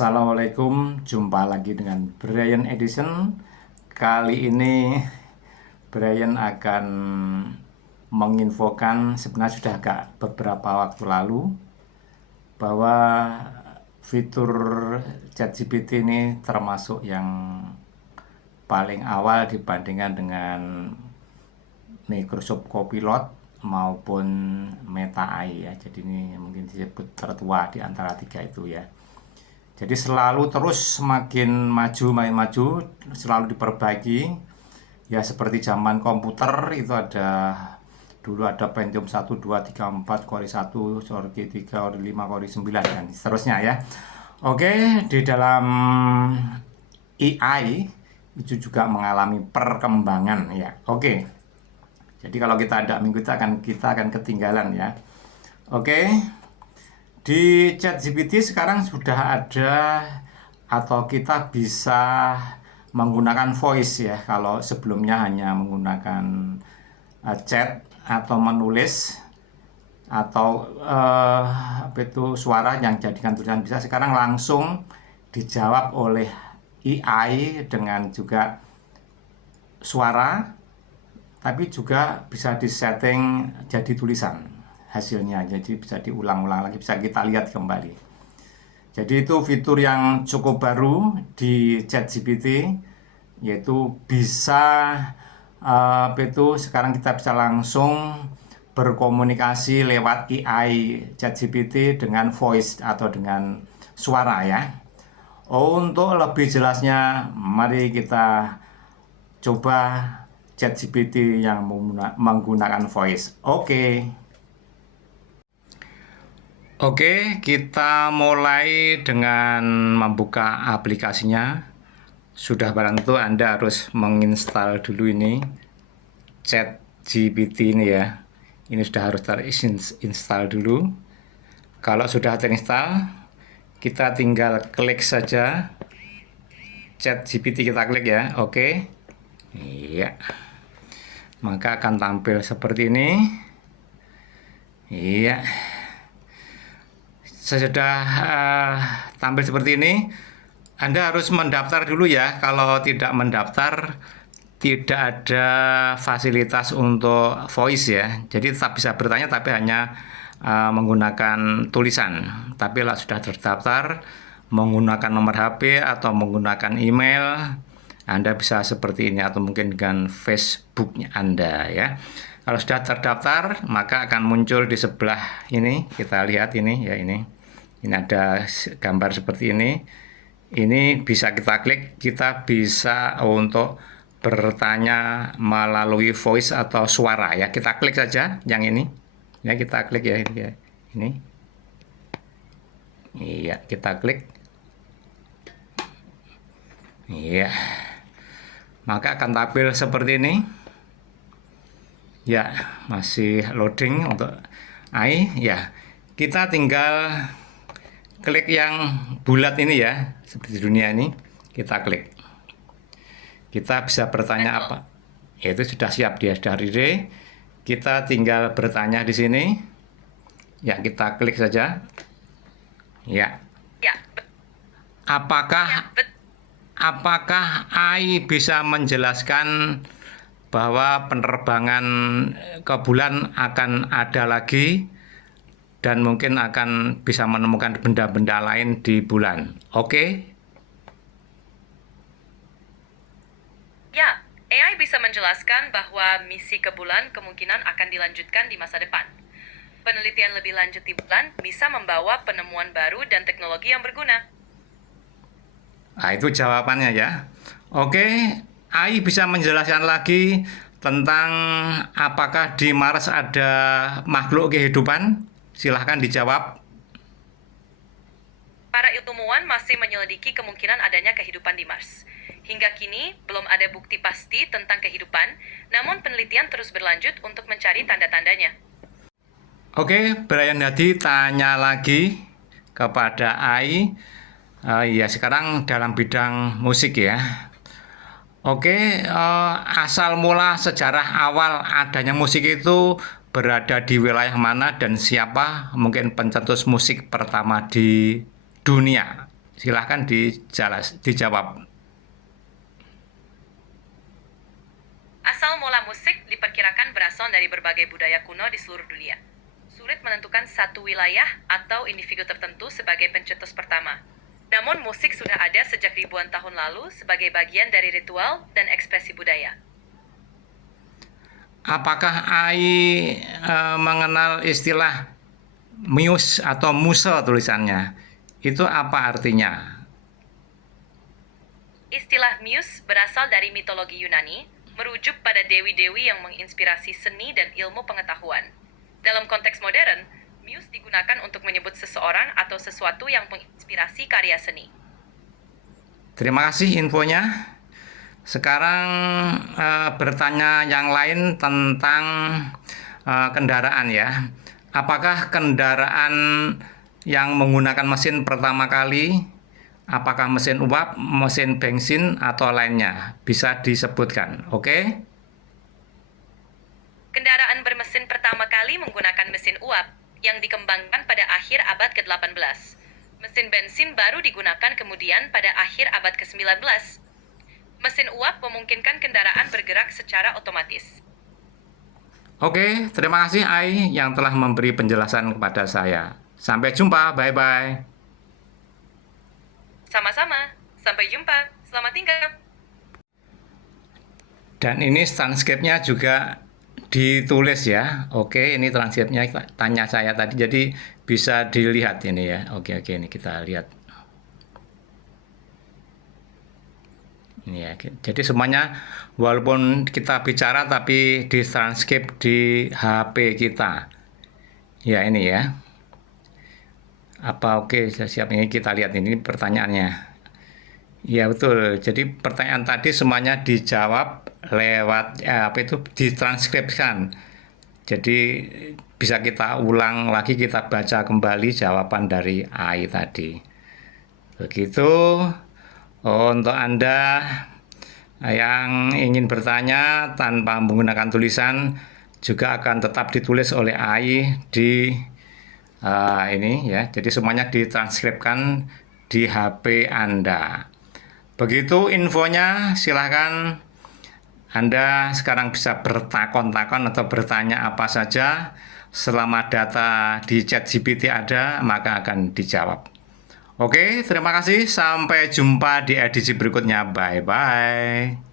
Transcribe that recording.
Assalamualaikum, jumpa lagi dengan Brian Edison. Kali ini Brian akan menginfokan, sebenarnya sudah agak beberapa waktu lalu, bahwa fitur ChatGPT ini termasuk yang paling awal dibandingkan dengan Microsoft Copilot maupun Meta AI ya. Jadi ini mungkin disebut tertua di antara tiga itu ya. Jadi selalu terus semakin maju, selalu diperbaiki. Ya seperti zaman komputer itu dulu ada Pentium 1, 2, 3, 4, Core 1, Core 3, Core 5, Core 9 dan seterusnya ya. Oke, di dalam AI itu juga mengalami perkembangan ya. Oke. Jadi kalau kita ada minggu kita akan ketinggalan ya. Oke. Di ChatGPT sekarang sudah ada atau kita bisa menggunakan voice ya. Kalau sebelumnya hanya menggunakan chat atau menulis atau suara yang jadikan tulisan, bisa sekarang langsung dijawab oleh AI dengan juga suara, tapi juga bisa disetting jadi tulisan hasilnya, jadi bisa diulang-ulang lagi, bisa kita lihat kembali. Jadi itu fitur yang cukup baru di ChatGPT, yaitu bisa sekarang kita bisa langsung berkomunikasi lewat AI ChatGPT dengan voice atau dengan suara ya. Untuk lebih jelasnya, mari kita coba ChatGPT yang menggunakan voice. Oke, kita mulai dengan membuka aplikasinya. Sudah barang tentu Anda harus menginstal dulu ini ChatGPT ini ya. Ini sudah harus terinstall dulu. Kalau sudah terinstall, kita tinggal klik saja ChatGPT, kita klik ya. Oke. Iya. Maka akan tampil seperti ini. Iya. Sesudah tampil seperti ini, Anda harus mendaftar dulu ya. Kalau tidak mendaftar, tidak ada fasilitas untuk voice ya. Jadi tetap bisa bertanya, tapi hanya menggunakan tulisan. Tapi kalau sudah terdaftar, menggunakan nomor HP atau menggunakan email, Anda bisa seperti ini, atau mungkin dengan Facebooknya Anda ya. Kalau sudah terdaftar, maka akan muncul di sebelah ini. Kita lihat ini ya, ini ada gambar seperti ini. Ini bisa kita klik, kita bisa untuk bertanya melalui voice atau suara ya. Kita klik saja yang ini ya, kita klik ya, ini. Iya, kita klik. Iya. Maka akan tampil seperti ini. Ya, masih loading untuk AI ya. Kita tinggal klik yang bulat ini ya, seperti dunia ini. Kita klik. Kita bisa bertanya apa? Itu sudah siap, dia sudah ready. Kita tinggal bertanya di sini. Ya, kita klik saja. Ya. Apakah AI bisa menjelaskan bahwa penerbangan ke bulan akan ada lagi dan mungkin akan bisa menemukan benda-benda lain di bulan? Oke. Ya, AI bisa menjelaskan bahwa misi ke bulan kemungkinan akan dilanjutkan di masa depan. Penelitian lebih lanjut di bulan bisa membawa penemuan baru dan teknologi yang berguna. Nah, itu jawabannya ya. Oke, AI bisa menjelaskan lagi tentang apakah di Mars ada makhluk kehidupan? Silahkan dijawab. Para ilmuwan masih menyelidiki kemungkinan adanya kehidupan di Mars. Hingga kini, belum ada bukti pasti tentang kehidupan, namun penelitian terus berlanjut untuk mencari tanda-tandanya. Oke, Brian Hadi tanya lagi kepada AI. Ya, sekarang dalam bidang musik ya. Oke, asal mula sejarah awal adanya musik itu berada di wilayah mana dan siapa mungkin pencetus musik pertama di dunia? Silahkan dijawab. Asal mula musik diperkirakan berasal dari berbagai budaya kuno di seluruh dunia. Sulit menentukan satu wilayah atau individu tertentu sebagai pencetus pertama. Namun musik sudah ada sejak ribuan tahun lalu sebagai bagian dari ritual dan ekspresi budaya. Apakah Ai mengenal istilah muse atau muse tulisannya? Itu apa artinya? Istilah muse berasal dari mitologi Yunani, merujuk pada dewi-dewi yang menginspirasi seni dan ilmu pengetahuan. Dalam konteks modern, muse digunakan untuk menyebut seseorang atau sesuatu yang menginspirasi karya seni. Terima kasih infonya. Sekarang bertanya yang lain tentang kendaraan ya. Apakah kendaraan yang menggunakan mesin pertama kali, apakah mesin uap, mesin bensin, atau lainnya? Bisa disebutkan, oke? Kendaraan bermesin pertama kali menggunakan mesin uap yang dikembangkan pada akhir abad ke-18. Mesin bensin baru digunakan kemudian pada akhir abad ke-19. Mesin uap memungkinkan kendaraan bergerak secara otomatis. Oke, terima kasih Ai yang telah memberi penjelasan kepada saya. Sampai jumpa, bye-bye. Sama-sama, sampai jumpa, selamat tinggal. Dan ini transkripnya juga ditulis ya. Oke, ini transkripnya tanya saya tadi, jadi bisa dilihat ini ya. Oke, ini kita lihat. Ini ya. Jadi semuanya walaupun kita bicara tapi ditranskrip di HP kita. Ya, ini ya. Apa oke, siap, ini kita lihat ini pertanyaannya. Ya betul. Jadi pertanyaan tadi semuanya dijawab lewat ditranskripsikan. Jadi bisa kita ulang lagi, kita baca kembali jawaban dari Ai tadi. Begitu. Untuk Anda yang ingin bertanya tanpa menggunakan tulisan juga akan tetap ditulis oleh Ai di ini ya. Jadi semuanya ditranskripkan di HP Anda. Begitu infonya, silahkan Anda sekarang bisa bertakon-takon atau bertanya apa saja. Selama data di ChatGPT ada, maka akan dijawab. Oke, terima kasih. Sampai jumpa di edisi berikutnya. Bye-bye.